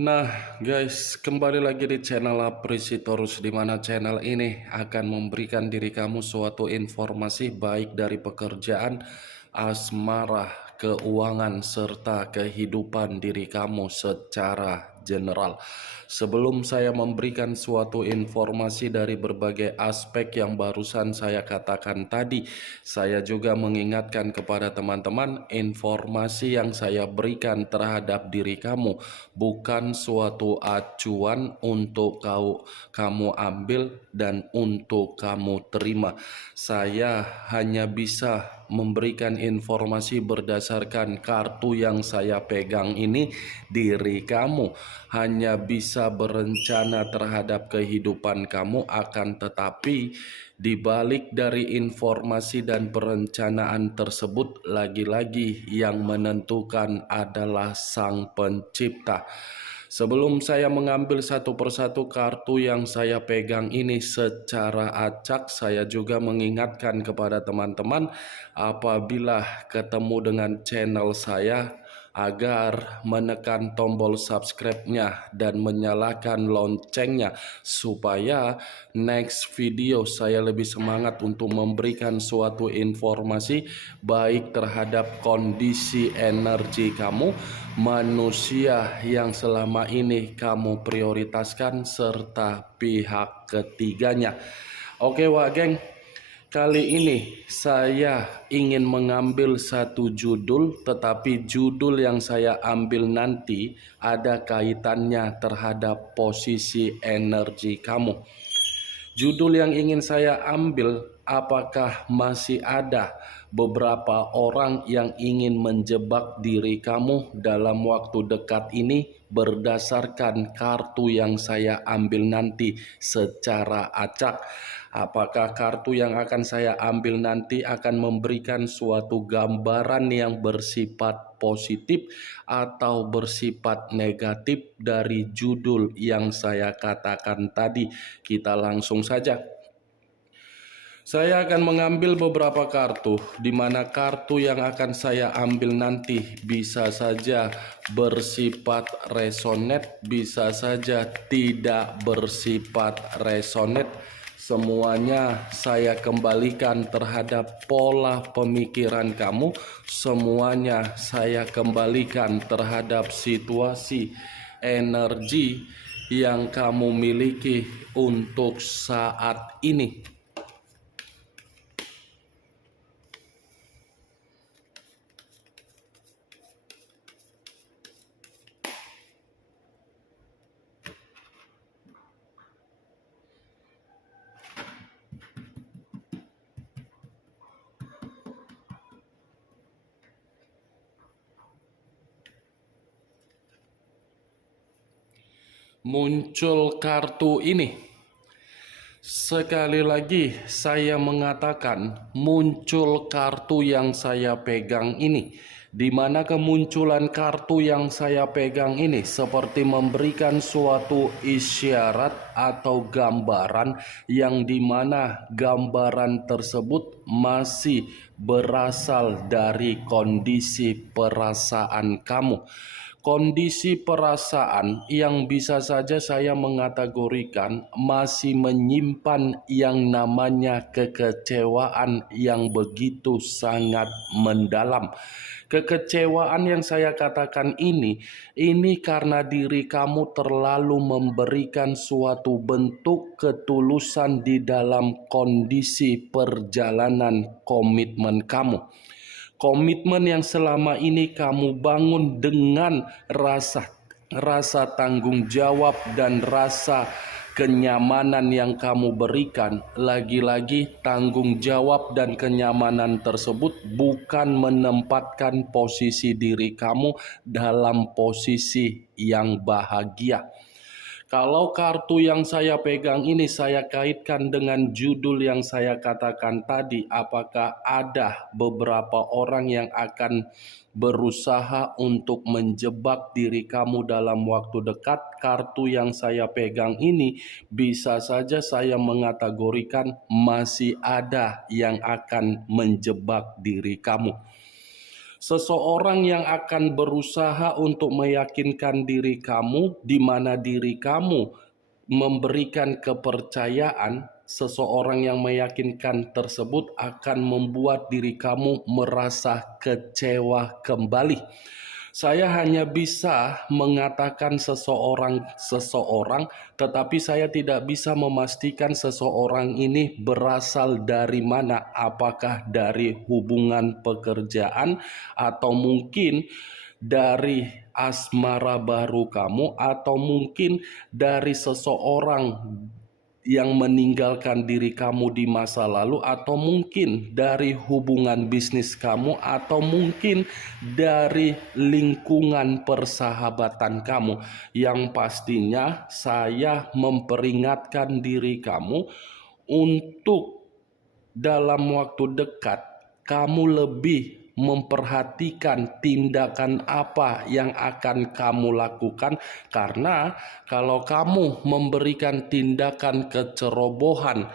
Nah, guys, kembali lagi di channel Apresitorus, di mana channel ini akan memberikan diri kamu suatu informasi baik dari pekerjaan, asmara, keuangan, serta kehidupan diri kamu secara general. Sebelum saya memberikan suatu informasi dari berbagai aspek yang barusan saya katakan tadi, saya juga mengingatkan kepada teman-teman, informasi yang saya berikan terhadap diri kamu bukan suatu acuan untuk kamu ambil dan untuk kamu terima. Saya hanya bisa memberikan informasi berdasarkan kartu yang saya pegang ini. Diri kamu hanya bisa berencana terhadap kehidupan kamu, akan tetapi di balik dari informasi dan perencanaan tersebut, lagi-lagi yang menentukan adalah Sang Pencipta. Sebelum saya mengambil satu persatu kartu yang saya pegang ini secara acak, saya juga mengingatkan kepada teman-teman apabila ketemu dengan channel saya agar menekan tombol subscribe-nya dan menyalakan loncengnya supaya next video saya lebih semangat untuk memberikan suatu informasi baik terhadap kondisi energi kamu, manusia yang selama ini kamu prioritaskan, serta pihak ketiganya. Oke Wak Geng, kali ini saya ingin mengambil satu judul, tetapi judul yang saya ambil nanti ada kaitannya terhadap posisi energi kamu. Judul yang ingin saya ambil, apakah masih ada beberapa orang yang ingin menjebak diri kamu dalam waktu dekat ini berdasarkan kartu yang saya ambil nanti secara acak? Apakah kartu yang akan saya ambil nanti akan memberikan suatu gambaran yang bersifat positif atau bersifat negatif dari judul yang saya katakan tadi? Kita langsung saja. Saya akan mengambil beberapa kartu, di mana kartu yang akan saya ambil nanti bisa saja bersifat resonate, bisa saja tidak bersifat resonate. Semuanya saya kembalikan terhadap pola pemikiran kamu. Semuanya saya kembalikan terhadap situasi energi yang kamu miliki untuk saat ini. Muncul kartu ini. Sekali lagi saya mengatakan muncul kartu yang saya pegang ini, di mana kemunculan kartu yang saya pegang ini seperti memberikan suatu isyarat atau gambaran yang dimana gambaran tersebut masih berasal dari kondisi perasaan kamu. Kondisi perasaan yang bisa saja saya mengategorikan masih menyimpan yang namanya kekecewaan yang begitu sangat mendalam. Kekecewaan yang saya katakan ini karena diri kamu terlalu memberikan suatu bentuk ketulusan di dalam kondisi perjalanan komitmen kamu. Komitmen yang selama ini kamu bangun dengan rasa tanggung jawab dan rasa kenyamanan yang kamu berikan. Lagi-lagi tanggung jawab dan kenyamanan tersebut bukan menempatkan posisi diri kamu dalam posisi yang bahagia. Kalau kartu yang saya pegang ini saya kaitkan dengan judul yang saya katakan tadi, apakah ada beberapa orang yang akan berusaha untuk menjebak diri kamu dalam waktu dekat? Kartu yang saya pegang ini bisa saja saya mengategorikan masih ada yang akan menjebak diri kamu. Seseorang yang akan berusaha untuk meyakinkan diri kamu, di mana diri kamu memberikan kepercayaan. Seseorang yang meyakinkan tersebut akan membuat diri kamu merasa kecewa kembali. Saya hanya bisa mengatakan seseorang, tetapi saya tidak bisa memastikan seseorang ini berasal dari mana. Apakah dari hubungan pekerjaan, atau mungkin dari asmara baru kamu, atau mungkin dari seseorang yang meninggalkan diri kamu di masa lalu, atau mungkin dari hubungan bisnis kamu, atau mungkin dari lingkungan persahabatan kamu. Yang pastinya saya memperingatkan diri kamu untuk dalam waktu dekat kamu lebih memperhatikan tindakan apa yang akan kamu lakukan, karena kalau kamu memberikan tindakan kecerobohan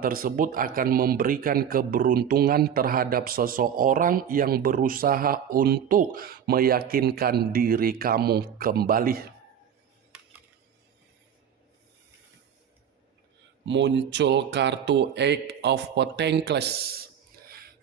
tersebut akan memberikan keberuntungan terhadap seseorang yang berusaha untuk meyakinkan diri kamu kembali. Muncul kartu Eight of Pentacles,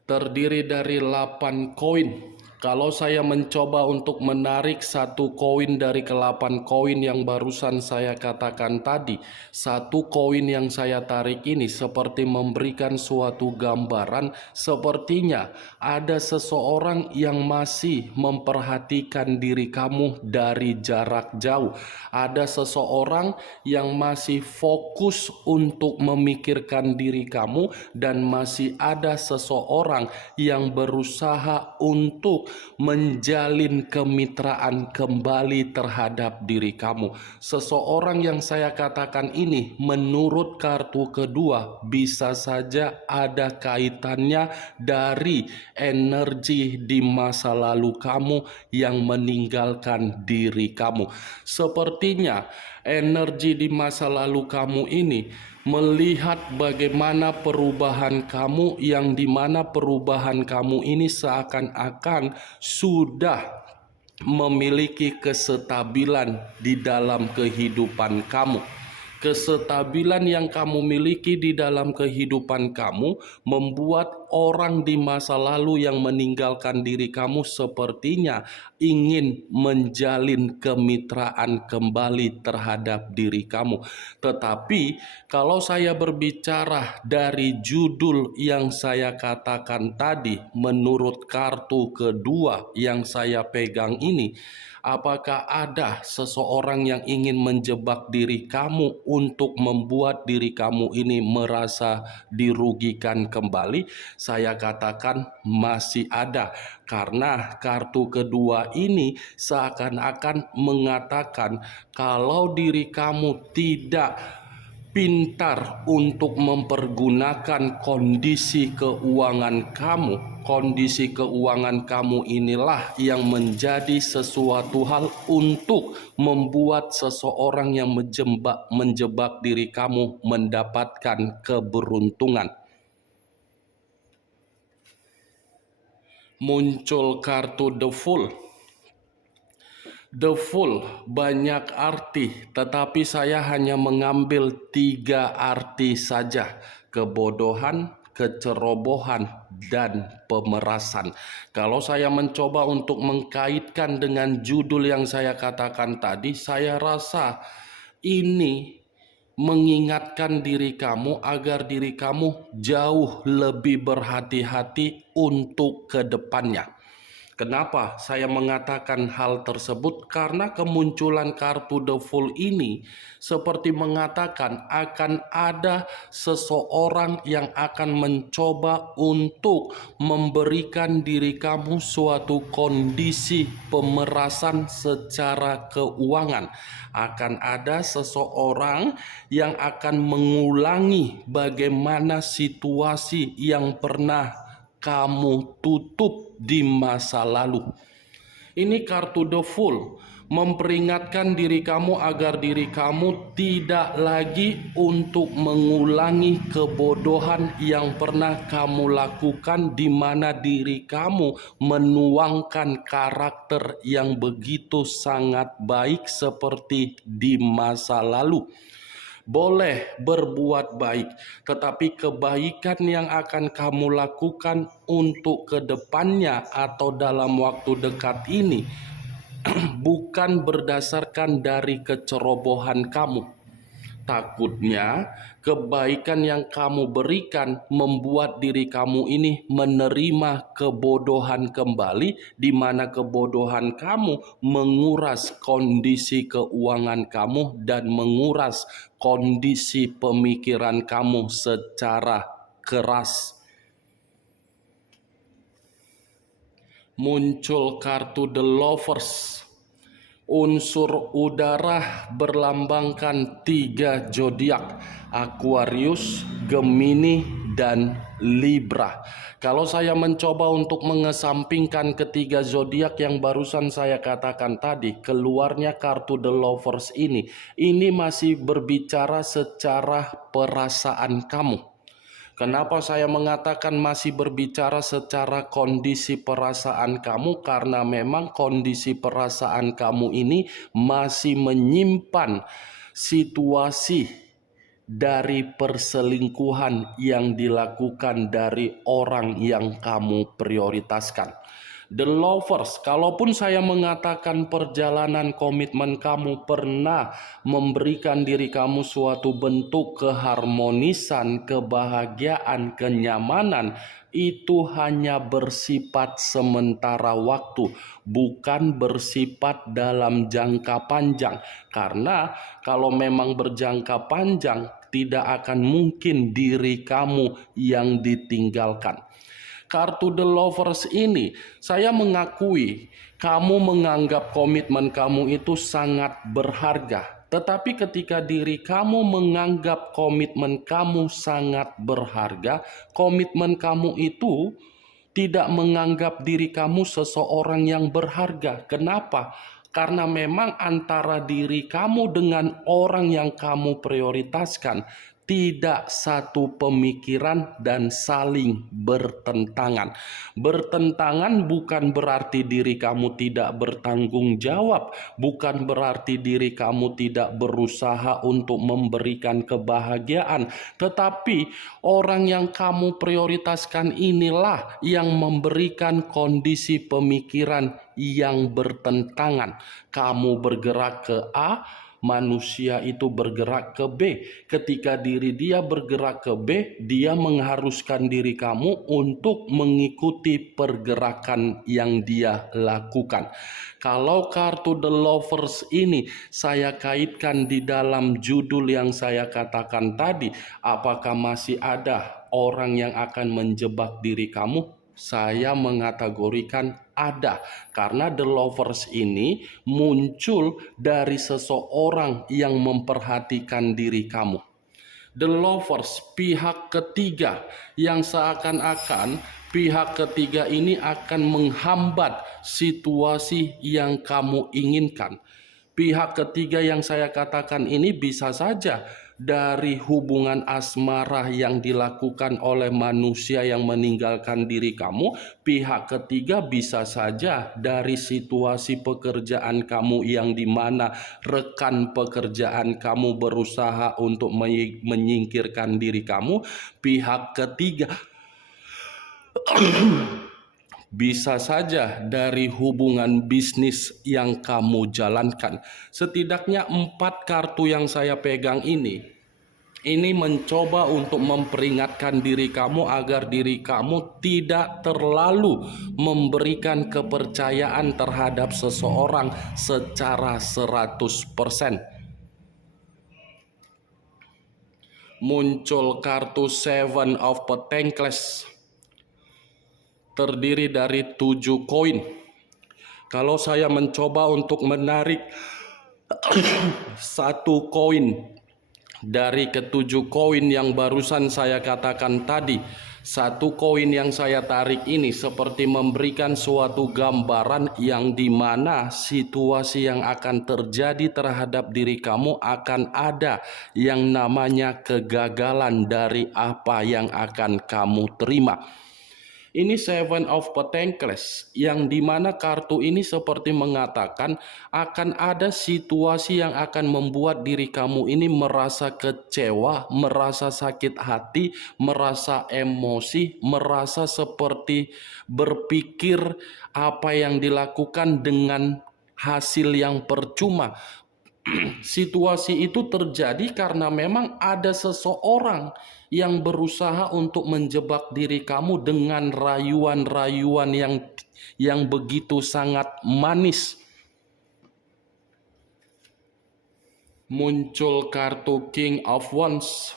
terdiri dari 8 koin. Kalau saya mencoba untuk menarik satu koin dari ke-8 koin yang barusan saya katakan tadi, satu koin yang saya tarik ini seperti memberikan suatu gambaran, sepertinya ada seseorang yang masih memperhatikan diri kamu dari jarak jauh. Ada seseorang yang masih fokus untuk memikirkan diri kamu, dan masih ada seseorang yang berusaha untuk menjalin kemitraan kembali terhadap diri kamu. Seseorang yang saya katakan ini menurut kartu kedua bisa saja ada kaitannya dari energi di masa lalu kamu yang meninggalkan diri kamu. Sepertinya energi di masa lalu kamu ini melihat bagaimana perubahan kamu, yang dimana perubahan kamu ini seakan-akan sudah memiliki kesestabilan di dalam kehidupan kamu. Kesestabilan yang kamu miliki di dalam kehidupan kamu membuat orang di masa lalu yang meninggalkan diri kamu sepertinya ingin menjalin kemitraan kembali terhadap diri kamu. Tetapi kalau saya berbicara dari judul yang saya katakan tadi, menurut kartu kedua yang saya pegang ini, apakah ada seseorang yang ingin menjebak diri kamu untuk membuat diri kamu ini merasa dirugikan kembali? Saya katakan masih ada, karena kartu kedua ini seakan-akan mengatakan kalau diri kamu tidak pintar untuk mempergunakan kondisi keuangan kamu inilah yang menjadi sesuatu hal untuk membuat seseorang yang menjebak diri kamu mendapatkan keberuntungan. Muncul kartu The Fool. The Fool banyak arti, tetapi saya hanya mengambil 3 arti saja: kebodohan, kecerobohan, dan pemerasan. Kalau saya mencoba untuk mengkaitkan dengan judul yang saya katakan tadi, saya rasa ini mengingatkan diri kamu agar diri kamu jauh lebih berhati-hati untuk kedepannya. Kenapa saya mengatakan hal tersebut? Karena kemunculan kartu The Fool ini seperti mengatakan akan ada seseorang yang akan mencoba untuk memberikan diri kamu suatu kondisi pemerasan secara keuangan. Akan ada seseorang yang akan mengulangi bagaimana situasi yang pernah kamu tutup di masa lalu. Ini kartu The Fool Memperingatkan diri kamu agar diri kamu tidak lagi untuk mengulangi kebodohan yang pernah kamu lakukan, di mana diri kamu menuangkan karakter yang begitu sangat baik seperti di masa lalu. Boleh berbuat baik, tetapi kebaikan yang akan kamu lakukan untuk kedepannya atau dalam waktu dekat ini bukan berdasarkan dari kecerobohan kamu. Takutnya kebaikan yang kamu berikan membuat diri kamu ini menerima kebodohan kembali, di mana kebodohan kamu menguras kondisi keuangan kamu dan menguras kondisi pemikiran kamu secara keras. Muncul kartu The Lovers. Unsur udara berlambangkan 3 zodiak: Aquarius, Gemini, dan Libra. Kalau saya mencoba untuk mengesampingkan ketiga zodiak yang barusan saya katakan tadi, keluarnya kartu The Lovers ini masih berbicara secara perasaan kamu. Kenapa saya mengatakan masih berbicara secara kondisi perasaan kamu? Karena memang kondisi perasaan kamu ini masih menyimpan situasi dari perselingkuhan yang dilakukan dari orang yang kamu prioritaskan. The Lovers, kalaupun saya mengatakan perjalanan komitmen kamu pernah memberikan diri kamu suatu bentuk keharmonisan, kebahagiaan, kenyamanan, itu hanya bersifat sementara waktu, bukan bersifat dalam jangka panjang. Karena kalau memang berjangka panjang, tidak akan mungkin diri kamu yang ditinggalkan. Kartu The Lovers ini, saya mengakui kamu menganggap komitmen kamu itu sangat berharga. Tetapi ketika diri kamu menganggap komitmen kamu sangat berharga, komitmen kamu itu tidak menganggap diri kamu seseorang yang berharga. Kenapa? Karena memang antara diri kamu dengan orang yang kamu prioritaskan tidak satu pemikiran dan saling bertentangan. Bertentangan bukan berarti diri kamu tidak bertanggung jawab, bukan berarti diri kamu tidak berusaha untuk memberikan kebahagiaan, tetapi orang yang kamu prioritaskan inilah yang memberikan kondisi pemikiran yang bertentangan. Kamu bergerak ke A, manusia itu bergerak ke B. Ketika diri dia bergerak ke B, dia mengharuskan diri kamu untuk mengikuti pergerakan yang dia lakukan. Kalau kartu The Lovers ini saya kaitkan di dalam judul yang saya katakan tadi, apakah masih ada orang yang akan menjebak diri kamu? Saya mengkategorikan ada, karena The Lovers ini muncul dari seseorang yang memperhatikan diri kamu. The Lovers, pihak ketiga yang seakan-akan pihak ketiga ini akan menghambat situasi yang kamu inginkan. Pihak ketiga yang saya katakan ini bisa saja dari hubungan asmara yang dilakukan oleh manusia yang meninggalkan diri kamu. Pihak ketiga bisa saja dari situasi pekerjaan kamu yang dimana rekan pekerjaan kamu berusaha untuk menyingkirkan diri kamu. Pihak ketiga bisa saja dari hubungan bisnis yang kamu jalankan. Setidaknya 4 kartu yang saya pegang ini mencoba untuk memperingatkan diri kamu agar diri kamu tidak terlalu memberikan kepercayaan terhadap seseorang secara 100%. Muncul kartu Seven of Pentacles, terdiri dari 7 koin. Kalau saya mencoba untuk menarik 1 koin dari ketujuh koin yang barusan saya katakan tadi, satu koin yang saya tarik ini seperti memberikan suatu gambaran yang dimana situasi yang akan terjadi terhadap diri kamu akan ada yang namanya kegagalan dari apa yang akan kamu terima. Ini Seven of Pentacles yang dimana kartu ini seperti mengatakan akan ada situasi yang akan membuat diri kamu ini merasa kecewa, merasa sakit hati, merasa emosi, merasa seperti berpikir apa yang dilakukan dengan hasil yang percuma. Situasi itu terjadi karena memang ada seseorang yang berusaha untuk menjebak diri kamu dengan rayuan-rayuan yang begitu sangat manis. Muncul kartu King of Wands,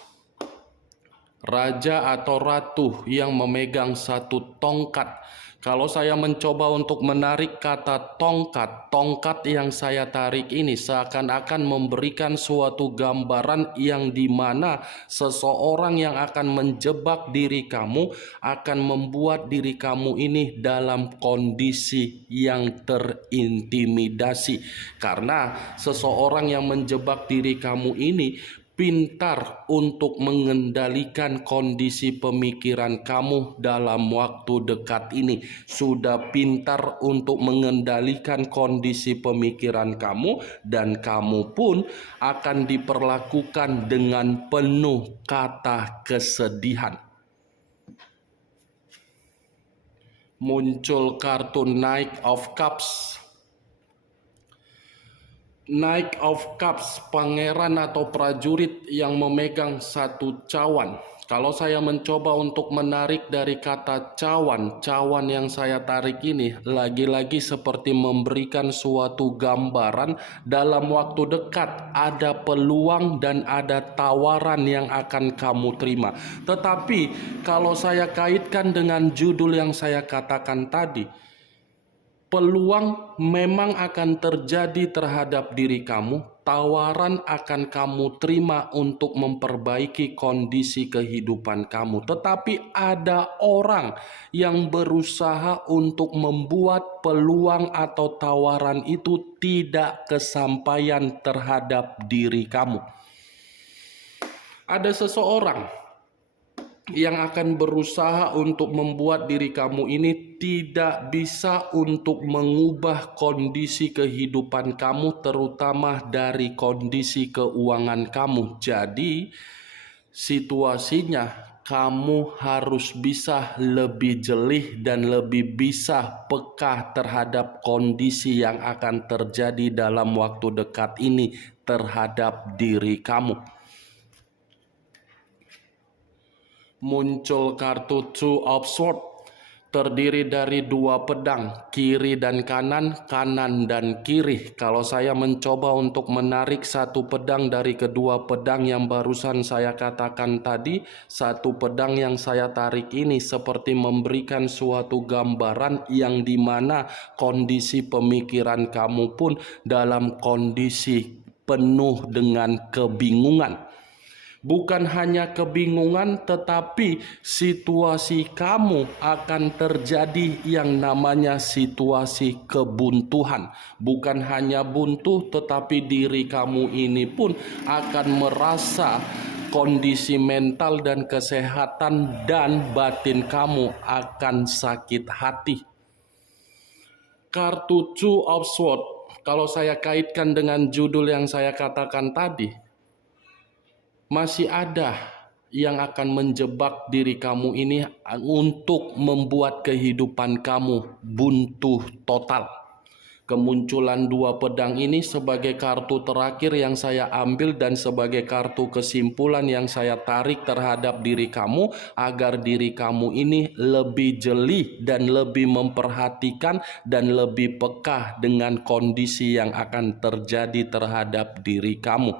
raja atau ratu yang memegang satu tongkat. Kalau saya mencoba untuk menarik kata tongkat, tongkat yang saya tarik ini seakan-akan memberikan suatu gambaran yang dimana seseorang yang akan menjebak diri kamu akan membuat diri kamu ini dalam kondisi yang terintimidasi. Karena seseorang yang menjebak diri kamu ini pintar untuk mengendalikan kondisi pemikiran kamu dalam waktu dekat ini. Sudah pintar untuk mengendalikan kondisi pemikiran kamu, dan kamu pun akan diperlakukan dengan penuh kata kesedihan. Muncul kartu Knight of Cups. Knight of Cups, pangeran atau prajurit yang memegang satu cawan. Kalau saya mencoba untuk menarik dari kata cawan, cawan yang saya tarik ini lagi-lagi seperti memberikan suatu gambaran dalam waktu dekat ada peluang dan ada tawaran yang akan kamu terima. Tetapi kalau saya kaitkan dengan judul yang saya katakan tadi, peluang memang akan terjadi terhadap diri kamu, tawaran akan kamu terima untuk memperbaiki kondisi kehidupan kamu. Tetapi ada orang yang berusaha untuk membuat peluang atau tawaran itu tidak kesampaian terhadap diri kamu. Ada seseorang yang akan berusaha untuk membuat diri kamu ini tidak bisa untuk mengubah kondisi kehidupan kamu, terutama dari kondisi keuangan kamu. Jadi situasinya kamu harus bisa lebih jeli dan lebih bisa peka terhadap kondisi yang akan terjadi dalam waktu dekat ini terhadap diri kamu. Muncul kartu Two of Swords, terdiri dari dua pedang, kiri dan kanan, kanan dan kiri. Kalau saya mencoba untuk menarik satu pedang dari kedua pedang yang barusan saya katakan tadi, satu pedang yang saya tarik ini seperti memberikan suatu gambaran yang dimana kondisi pemikiran kamu pun dalam kondisi penuh dengan kebingungan. Bukan hanya kebingungan, tetapi situasi kamu akan terjadi yang namanya situasi kebuntuhan. Bukan hanya buntu, tetapi diri kamu ini pun akan merasa kondisi mental dan kesehatan dan batin kamu akan sakit hati. Kartu Two of Swords, kalau saya kaitkan dengan judul yang saya katakan tadi, masih ada yang akan menjebak diri kamu ini untuk membuat kehidupan kamu buntu total. Kemunculan dua pedang ini sebagai kartu terakhir yang saya ambil dan sebagai kartu kesimpulan yang saya tarik terhadap diri kamu, agar diri kamu ini lebih jeli dan lebih memperhatikan dan lebih peka dengan kondisi yang akan terjadi terhadap diri kamu.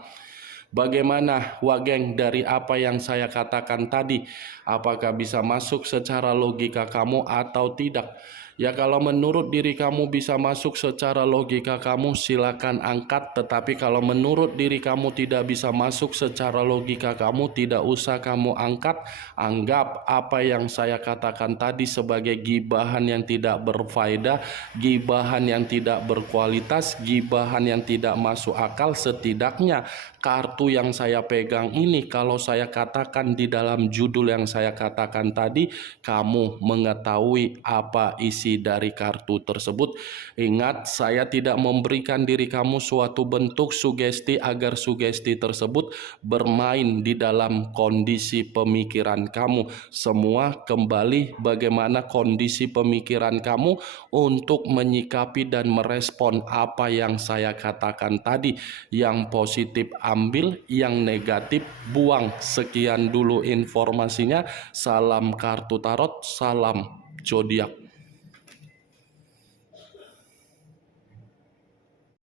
Bagaimana Wageng dari apa yang saya katakan tadi? Apakah bisa masuk secara logika kamu atau tidak? Ya kalau menurut diri kamu bisa masuk secara logika kamu, silakan angkat. Tetapi kalau menurut diri kamu tidak bisa masuk secara logika kamu, tidak usah kamu angkat. Anggap apa yang saya katakan tadi sebagai gibahan yang tidak berfaedah, gibahan yang tidak berkualitas, gibahan yang tidak masuk akal. Setidaknya kartu yang saya pegang ini, kalau saya katakan di dalam judul yang saya katakan tadi, kamu mengetahui apa isi dari kartu tersebut. Ingat, saya tidak memberikan diri kamu suatu bentuk sugesti agar sugesti tersebut bermain di dalam kondisi pemikiran kamu. Semua kembali bagaimana kondisi pemikiran kamu untuk menyikapi dan merespon apa yang saya katakan tadi. Yang positif ambil, yang negatif buang. Sekian dulu informasinya. Salam kartu tarot, salam zodiak.